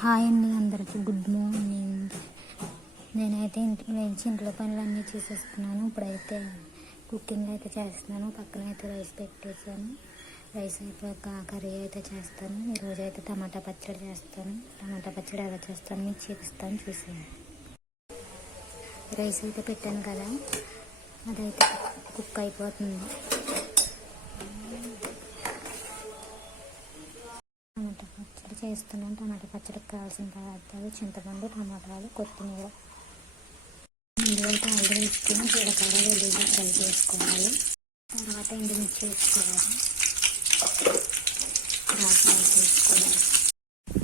Hi అండి, అందరికీ good morning. నేనైతే ఇంట్లో పనులన్నీ చేసేసుకున్నాను. ఇప్పుడైతే కుకింగ్ అయితే చేస్తున్నాను. పక్కన అయితే రైస్ పెట్టేసాను. రైస్ అయిపోయాక కర్రీ అయితే చేస్తాను. ఈరోజు అయితే టమాటా పచ్చడి చేస్తాను. టమాటా పచ్చడి ఎలా చేస్తాను మీకు చూపిస్తాను, చూసాను. రైస్ అయితే పెట్టాను కదా, అదైతే కుక్ అయిపోతుంది. టమాటా పచ్చడి చేస్తున్నాను. టమాటా పచ్చడికి కావాల్సిన పదార్థాలు: చింతపండు, టమాటాలు, కొత్తిమీర. ముందుగా ఆయిల్ వేసుకుని జీలకర్ర వెల్లుల్లి ఫ్రై చేసుకోవాలి. తర్వాత ఎండుమిర్చి వేసుకోవాలి. ఫ్రై చేసుకోవాలి.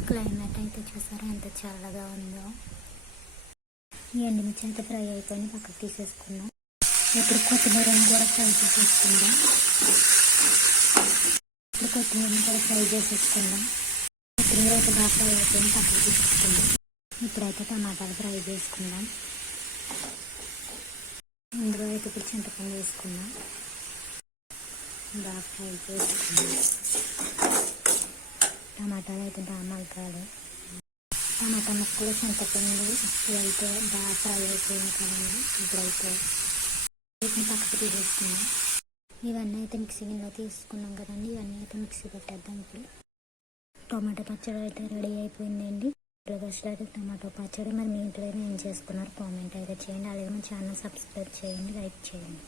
క్లైమేట్ అయితే చూసారా ఎంత చల్లగా ఉందో. ఈ ఎండుమిర్చి అయితే ఫ్రై అయిపోయి పక్కకు తీసేసుకుందాం. ఇప్పుడు కొత్తిమీరని కూడా ఫ్రై చేసేసుకుందాం. కొత్తిమీరని కూడా ఫ్రై చేసేసుకుందాం. కొత్తిమీర అయితే బాగా ఫ్రై అయిపోయి పక్కకు తీసుకుందాం. ఇప్పుడైతే టమాటాలు ఫ్రై చేసుకుందాం. ఇందులో అయితే ఇప్పుడు చింతపండు వేసుకుందాం. బాగా ఫ్రై చేసుకుందాం. టమాటాలు అయితే బాగా మగ్గాలి. టమాటా ముక్కలు, చింతపండు అయితే బాగా ఫ్రై అయిపోయింది కదండి. ఇప్పుడైతే వీటిని పక్కకు తీసేసుకుందాం. ఇవన్నీ అయితే మిక్సీలో తీసుకున్నాం కదండి. ఇవన్నీ అయితే మిక్సీ పెట్టేద్దాం. ఇప్పుడు టమాటా పచ్చడి అయితే రెడీ అయిపోయిందండి. రోజులో అయితే టమాటో పచ్చడి. మరి మీ ఇంట్లో ఏం చేసుకున్నారు కామెంట్ అయితే చేయండి. అలాగే మన ఛానల్ సబ్స్క్రైబ్ చేయండి, లైక్ చేయండి.